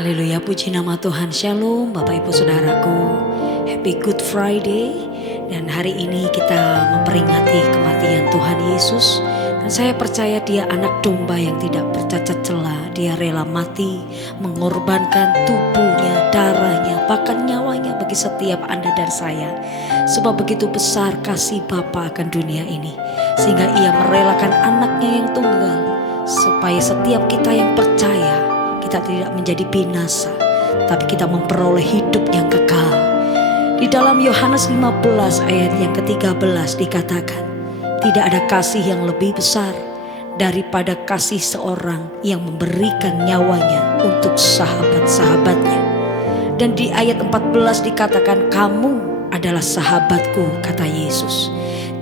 Haleluya, puji nama Tuhan. Shalom Bapak Ibu Saudaraku. Happy Good Friday. Dan hari ini kita memperingati kematian Tuhan Yesus. Dan saya percaya Dia anak domba yang tidak bercacat celah. Dia rela mati, mengorbankan tubuhnya, darahnya, bahkan nyawanya bagi setiap Anda dan saya. Sebab begitu besar kasih Bapa akan dunia ini, sehingga Ia merelakan anaknya yang tunggal, supaya setiap kita yang percaya, kita tidak menjadi binasa, tapi kita memperoleh hidup yang kekal. Di dalam Yohanes 15 ayat yang ke-13 dikatakan, tidak ada kasih yang lebih besar daripada kasih seorang yang memberikan nyawanya untuk sahabat-sahabatnya. Dan di ayat 14 dikatakan, kamu adalah sahabatku, kata Yesus,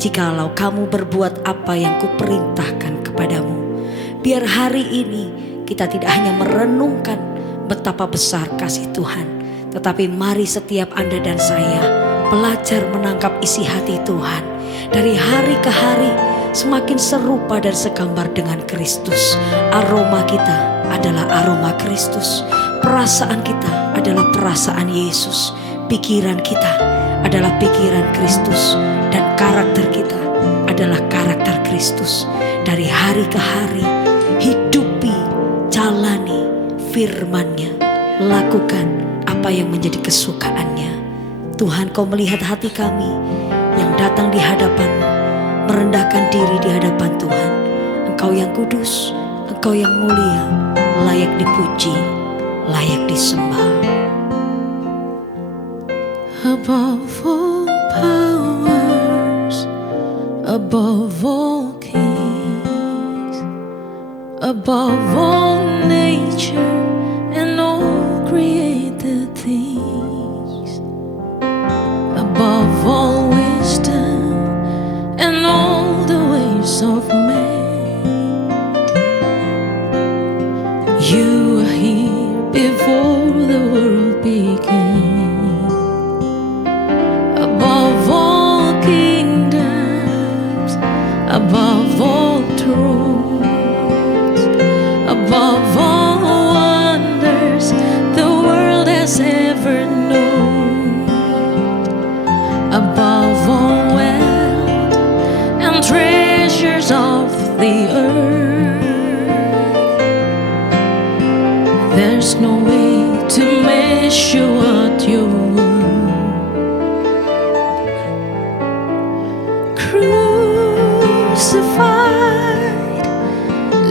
jikalau kamu berbuat apa yang kuperintahkan kepadamu. Biar hari ini kita tidak hanya merenungkan betapa besar kasih Tuhan, tetapi mari setiap Anda dan saya belajar menangkap isi hati Tuhan. Dari hari ke hari semakin serupa dan segambar dengan Kristus. Aroma kita adalah aroma Kristus. Perasaan kita adalah perasaan Yesus. Pikiran kita adalah pikiran Kristus. Dan karakter kita adalah karakter Kristus. Dari hari ke hari hidupi, jalani firman-Nya, lakukan apa yang menjadi kesukaannya. Tuhan, Kau melihat hati kami yang datang di hadapan-Mu, merendahkan diri di hadapan Tuhan. Engkau yang kudus, Engkau yang mulia, layak dipuji, layak disembah. Above all powers, above all kings, above all nature and all created things, above all wisdom and all the ways of man, you are here before the world began. Above all kingdoms, above all thrones, above all wonders the world has ever known, above all wealth and treasures of the earth, there's no way to measure what you're worth. Crucified,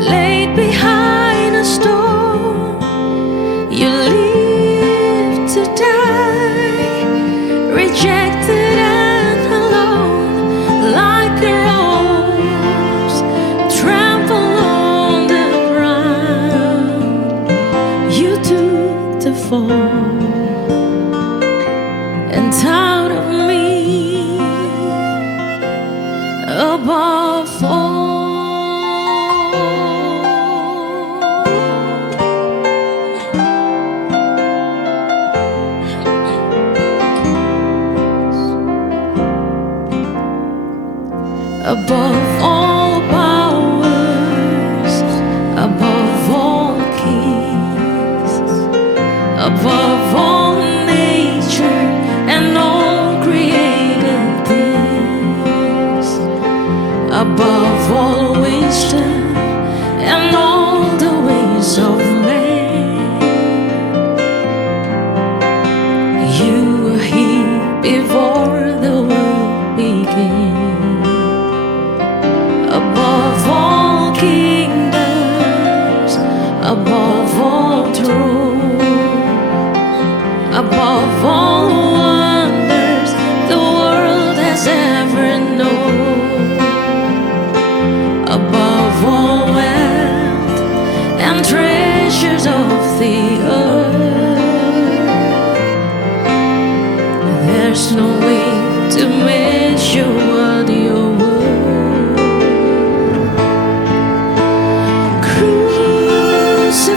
laid behind a stone, you lived to die, rejected and alone, like a rose trampled on the ground. You took the fall and out of me, above all. Above all powers, above all kings, above all nature and all created things, above all wisdom and all the ways of man, you are here before the world began. Above all kingdoms, above all thrones, above all wonders the world has ever known, above all wealth and treasures of the earth, there's no way to measure what you're worth.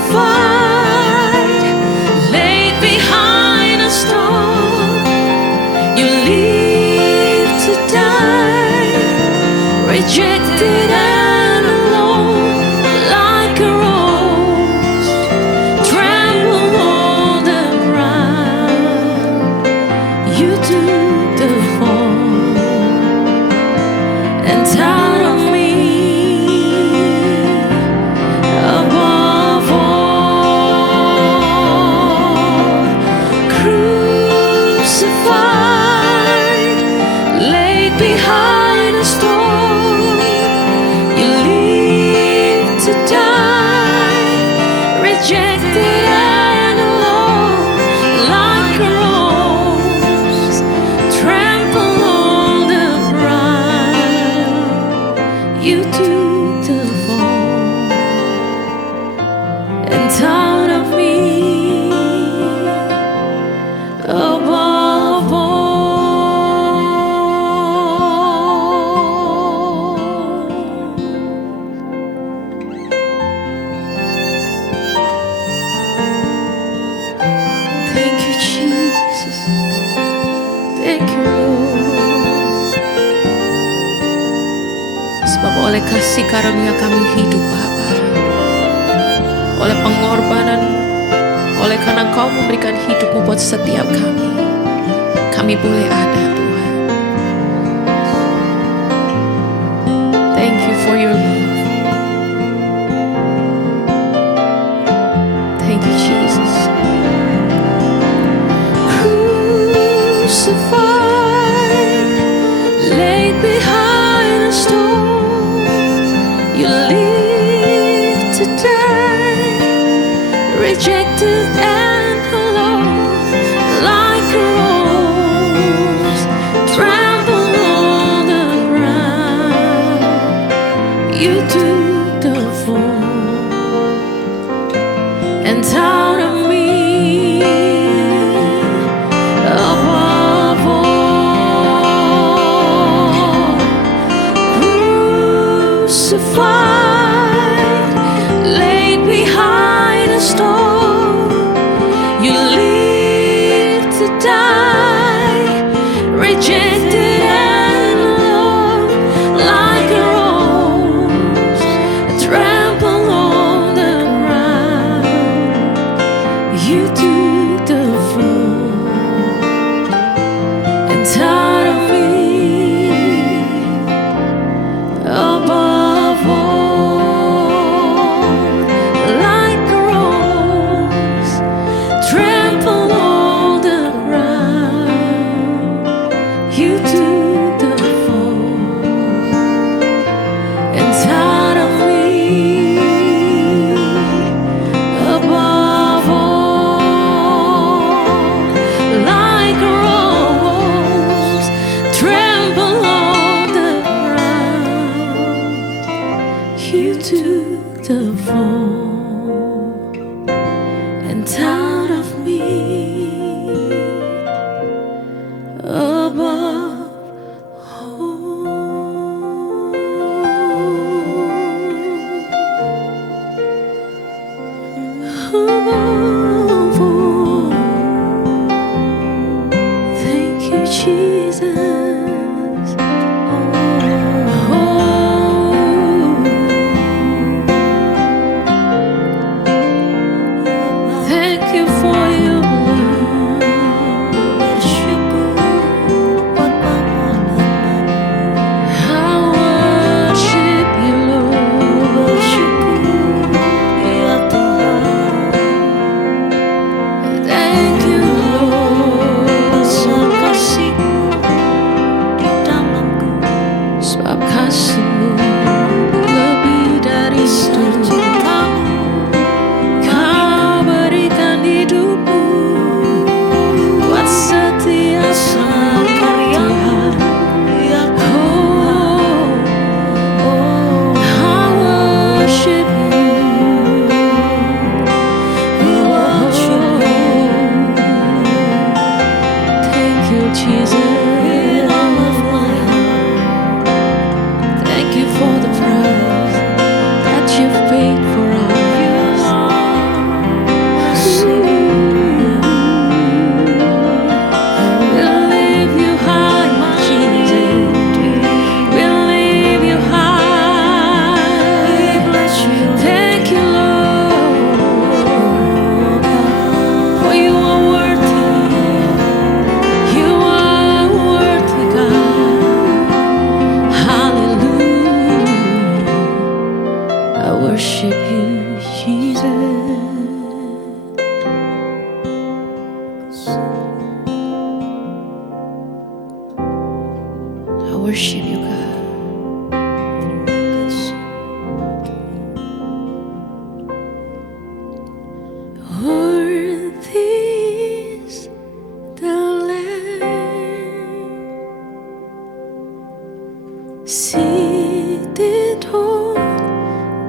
Crucified, laid behind a stone, you live to die, rejected and alone, like a rose trampled on You took the fall and thought of me above all. Thank you, Jesus. Thank you, Lord. Sebab oleh kasih karunia kami hidup, Bapa. Oleh pengorbanan, oleh karena Kau memberikan hidupmu buat setiap kami boleh ada, Tuhan. Thank you for your love. Thank you, Jesus. Crucified, laid behind a stone, you lived to die, rejected and alone, like a rose, trampled on the ground. You took the fall and thought of me above all. Crucified, laid behind a stone, you lived to die, rejected and alone, like a rose, trampled on the ground. You took the fall and thought of me above all, like a rose, trampled on the ground. You took the fall and thought of me above all, like a rose, trampled on the ground. You took the fall and thought of me above all. Thank you, Jesus. Oh,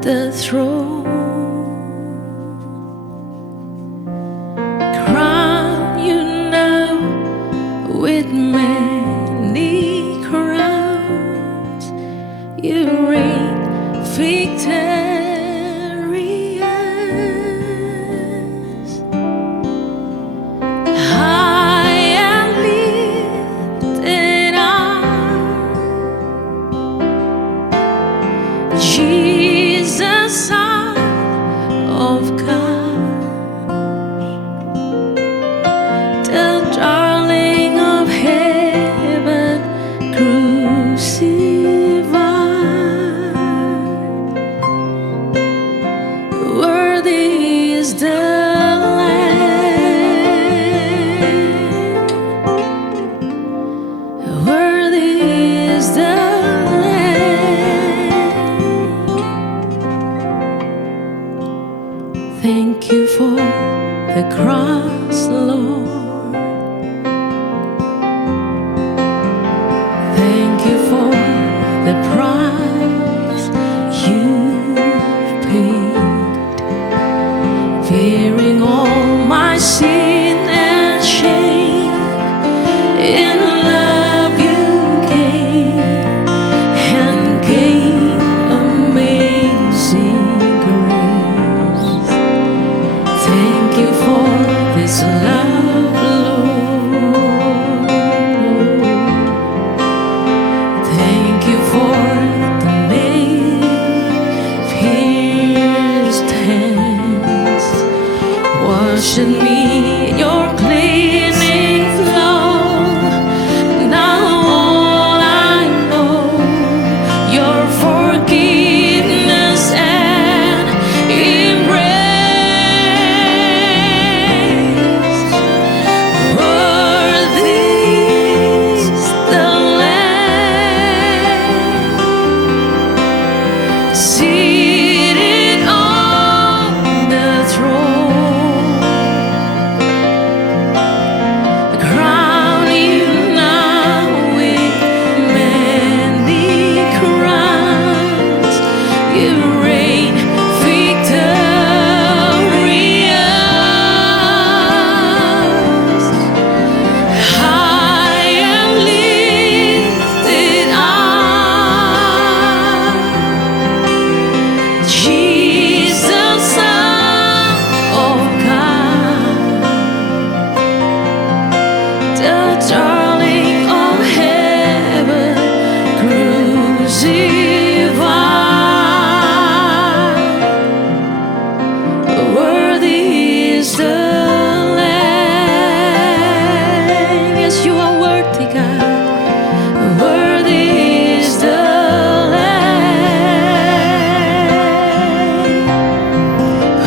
the throne. Crown you now with many crowns. You reign victorious. High and lifted up, Jesus, Son of God, the darling of heaven, crucified. Worthy is the Lamb. Worthy is the Lamb. Thank you for the cross, Lord. Thank you for the price you've paid, bearing all my sin and shame. In love you gave and gave amazing grace. Thank you for this love, Lord. Thank you for the nail-pierced hands, washing me in your cleansing flow. Now all I know, your forgiveness and embrace. Worthy is the Lamb, seated on the throne. Crown you now with many crowns. You reign victorious. High and lifted up, Jesus, Son of God, the darling of heaven, crucified. Worthy is the Lamb. Yes, you are worthy, God. Worthy is the Lamb.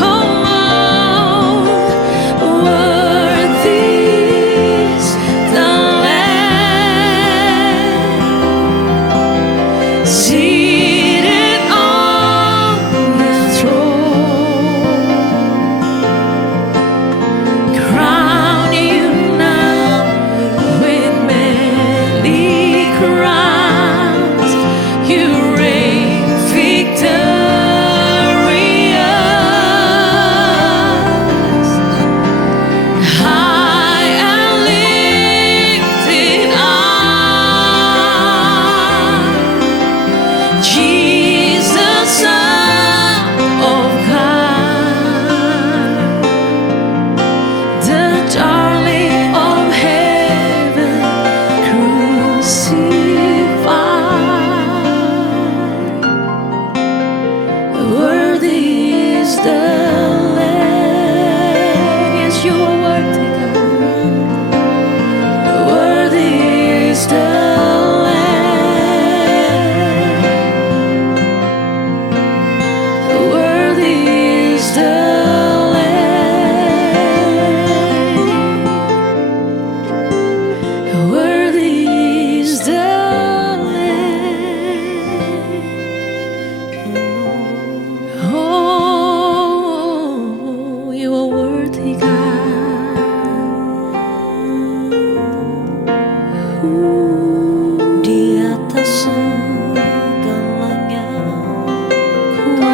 Oh, worthy is the Lamb, seated on the throne. Crown you now with many crowns. You reign victorious. High and lifted up, Jesus, Son of God, the darling of heaven, crucified. Worthy is the Lamb. Yes, you are worthy, God. Worthy is the Lamb. Worthy is the Lamb. Worthy is the Lamb. Oh,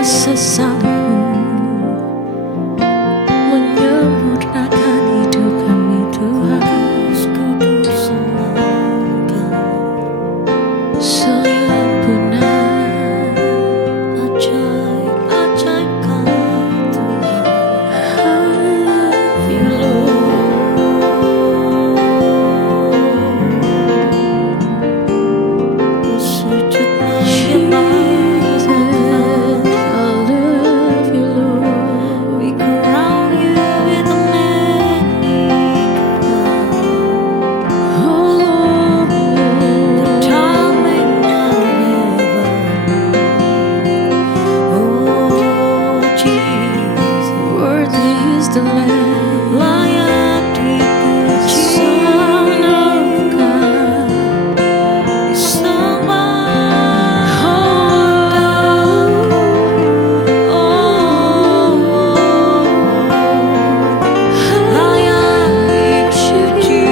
kuasa salibmu menyempurnakan hidup kami Tuhan. Kudus Engkau, Sempurna, ajaib, ajaib Kau Tuhan. I love you Ku sujud Jesus, menyembah, I love you Lord. we crown you with many crowns. Oh Lord, Charming of heaven, oh Jesus, worthy is the Lamb, layak dipuji, Son of God. disembah layak dipuji.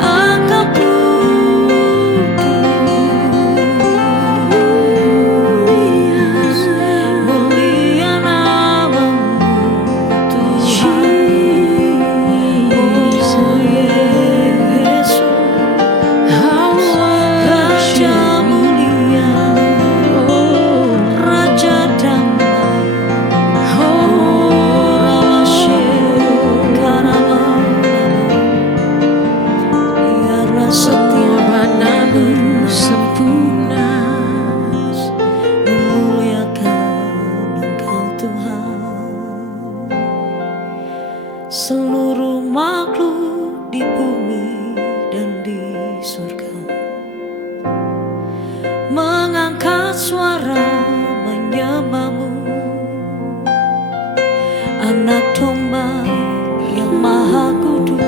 Engkau kudus, mulia namamu Tuhan. Oh Yesus, Raja mulia, Raja damai, Rama Shekarama, biarlah setiap Pengorbananmu sempurna, memuliakan Engkau Tuhan. Seluruh makhluk di bumi dan di surga mengangkat suara menyembahmu, Anak Domba yang Maha Kudus,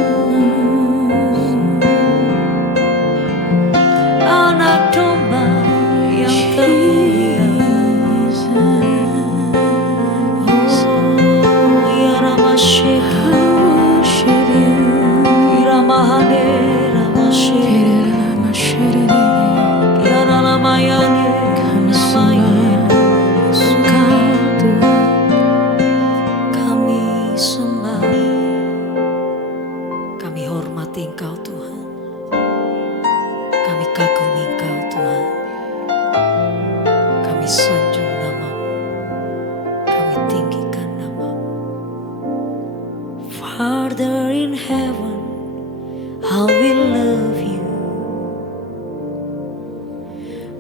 Anak Domba yang termulia. Oh ya Rama Sheka, Iramahane Rama Sheka, ya Ramayane kami sembah, kami hormati Engkau Tuhan, kami kagumi Engkau Tuhan, kami sanjung namamu, kami tinggikan namamu. Father in heaven, how we love you,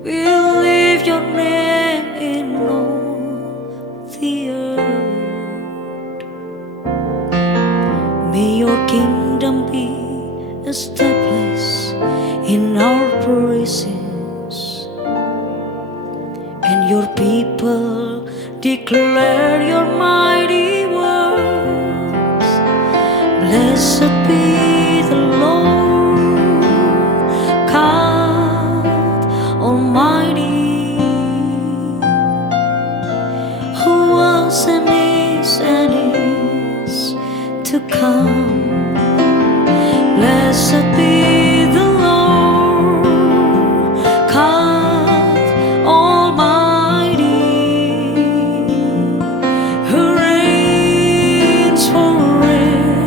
we lift your name in all the earth. May your kingdom be established in our praises, and your people declare your mighty works. Blessed be the Lord God Almighty, who was and is to come. Blessed be the Lord God Almighty, who reigns forevermore.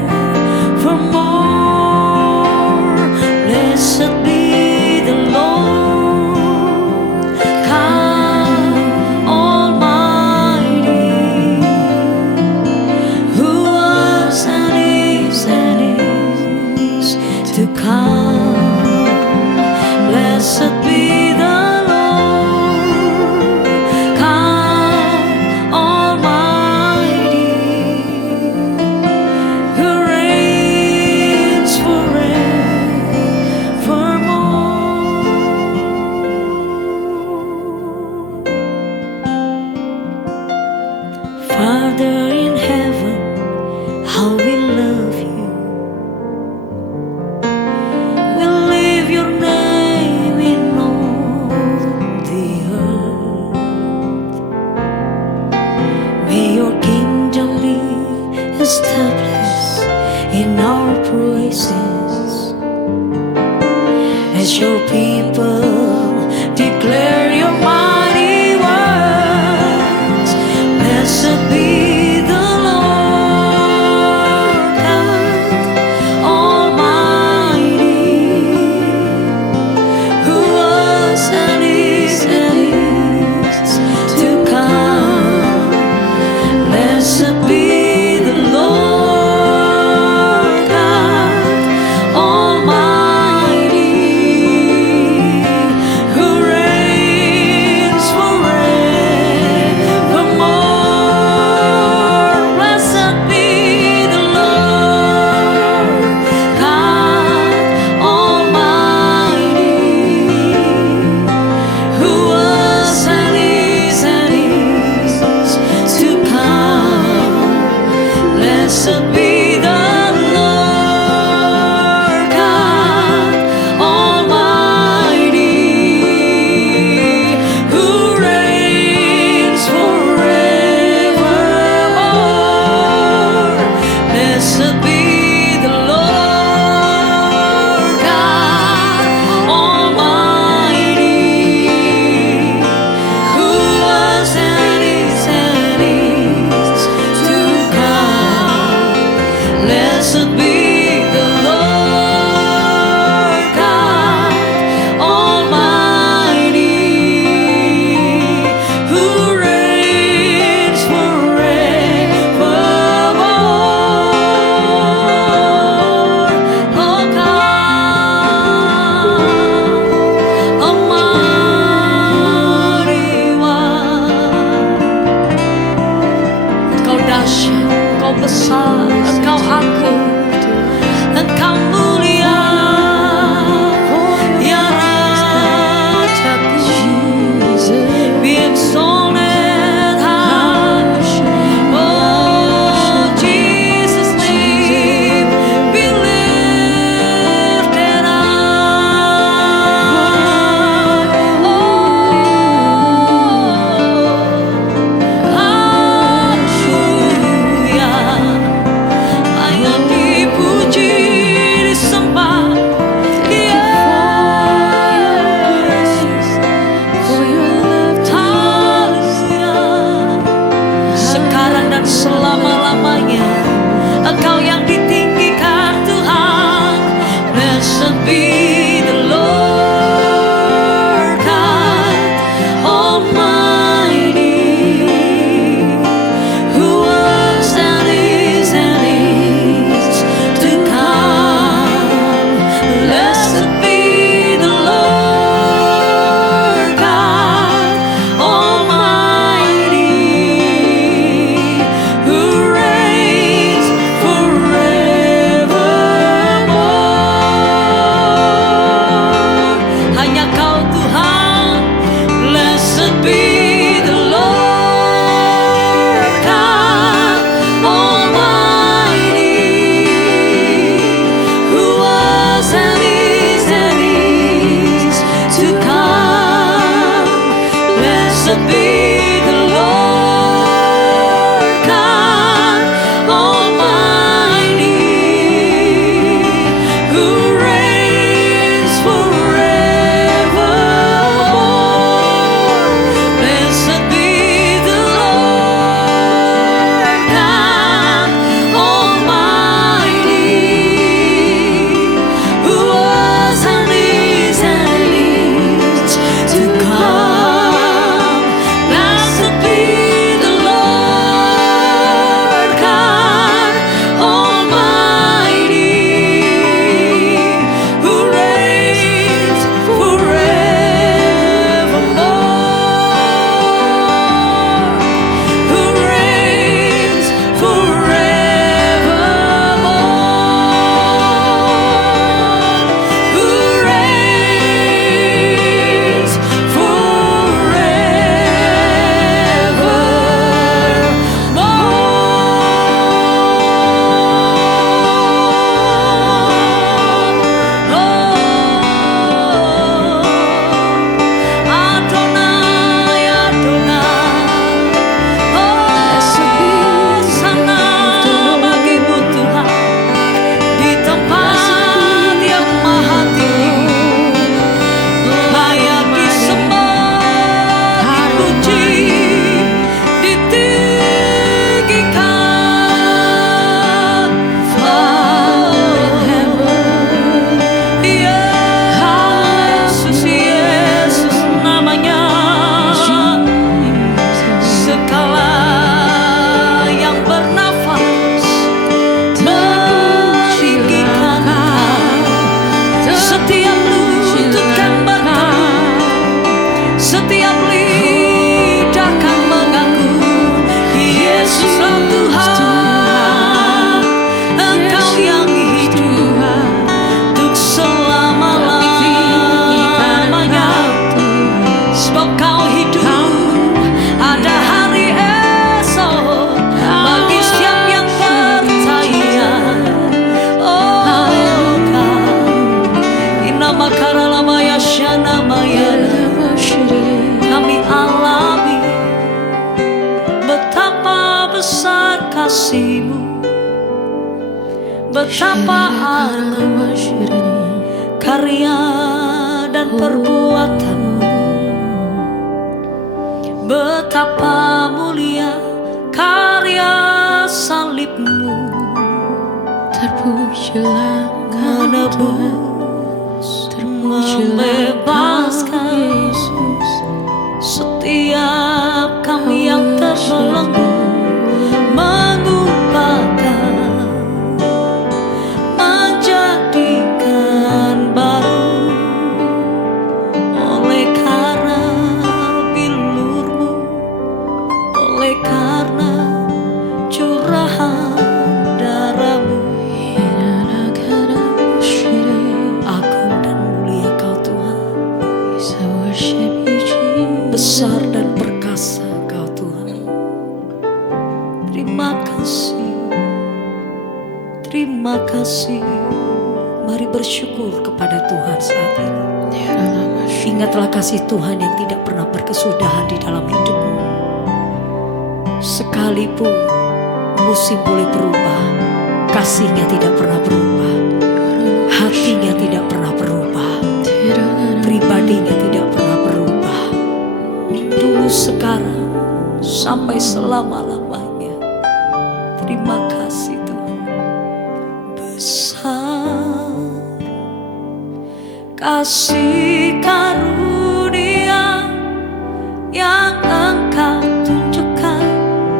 betapa karya dan perbuatanmu, betapa mulia karya salibmu, terpujilah Engkau menebus, membebaskan membebaskan setiap kami yang terbelenggu, mengubahkan, menjadikan baru oleh karena bilur-Mu, oleh karena curahan darah-Mu. Agung dan mulia Kau Tuhan, besar dan perkasa Kau Tuhan. Terima kasih, terima kasih. Mari bersyukur kepada Tuhan saat ini. Ingatlah kasih Tuhan yang tidak pernah berkesudahan di dalam hidupmu. Sekalipun musim boleh berubah, kasihnya tidak pernah berubah, hatinya tidak pernah berubah, pribadinya tidak pernah berubah. Dulu, sekarang, sampai selama-lamanya. Terima kasih Tuhan. Besar kasih karunia yang Engkau tunjukkan,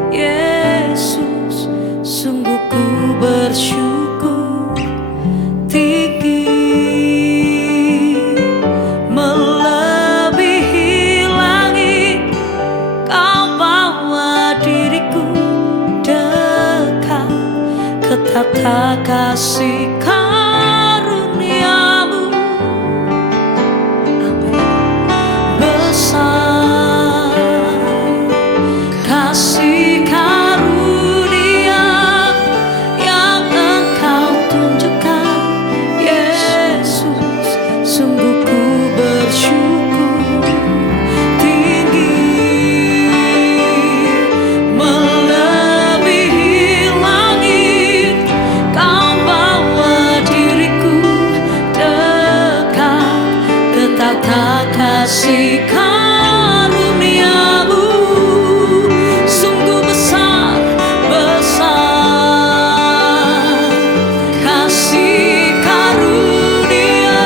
Yesus. Sungguh ku bersyukur tinggi, melebihi langit. Kau bawa diriku dekat ke tata kasih karuniamu. Besar kasih karunia yang Engkau tunjukkan, Yesus. Sungguh ku bersyukur tinggi, melebihi langit. Kau bawa diriku dekat ke tata kasih karuniamu. Sungguh besar, besar kasih karunia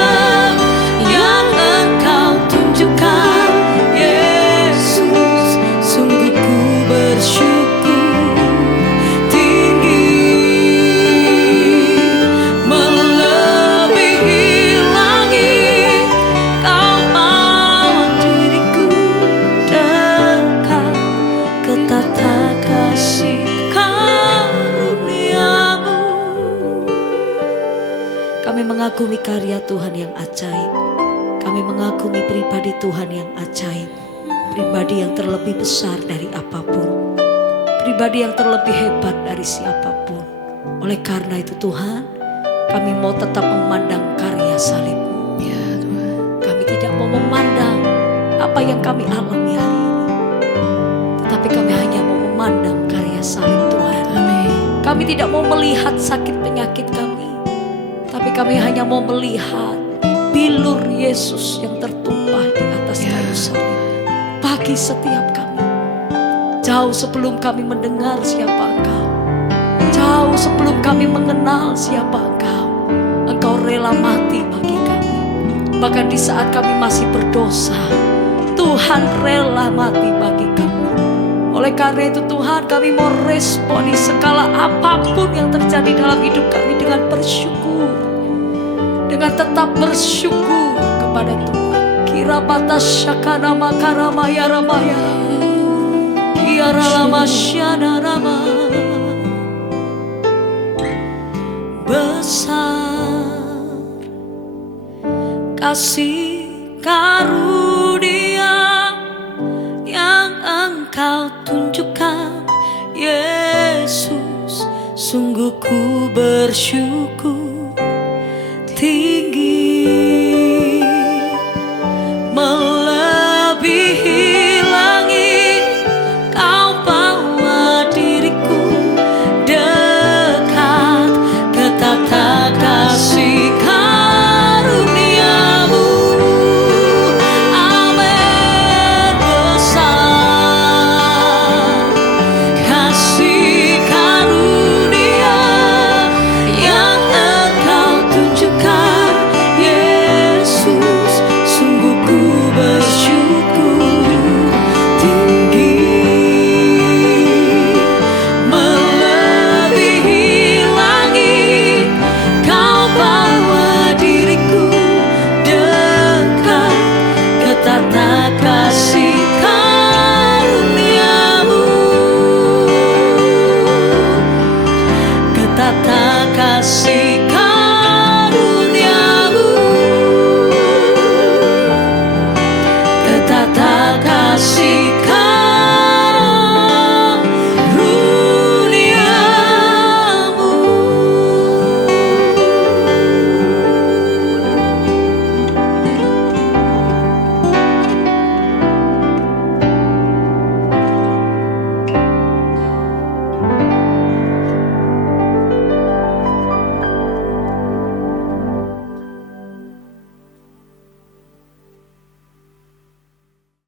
yang Engkau tunjukkan, Yesus. Sungguh ku bersyukur tinggi, melebihi langit. Kau bawa diriku dekat ke tata kasih karuniamu. Kami mengagumi karya Tuhan yang ajaib. Kami mengagumi pribadi Tuhan yang ajaib. Pribadi yang terlebih besar dari apapun, pribadi yang terlebih hebat dari siapapun. Oleh karena itu Tuhan, kami mau tetap memandang karya salib-Mu. Ya Tuhan. Kami tidak mau memandang apa yang kami alami hari ini, tetapi kami hanya mau memandang karya salib Tuhan. Amin. Kami tidak mau melihat sakit penyakit kami, tapi kami hanya mau melihat bilur Yesus yang tertumpah di atas Ya. kayu salib. Bagi setiap kami, jauh sebelum kami mendengar siapa Engkau, jauh sebelum kami mengenal siapa Engkau, Engkau rela mati bagi kami. Bahkan di saat kami masih berdosa, Tuhan rela mati bagi kami. Oleh karena itu Tuhan, kami mau responi segala apapun yang terjadi dalam hidup kami dengan bersyukur, dengan tetap bersyukur kepada Tuhan. Kira batas syakana makarama ya ramaya, kiara lama syana rama. Besar kasih karunia yang Engkau tunjukkan, Yesus. Sungguh ku bersyukur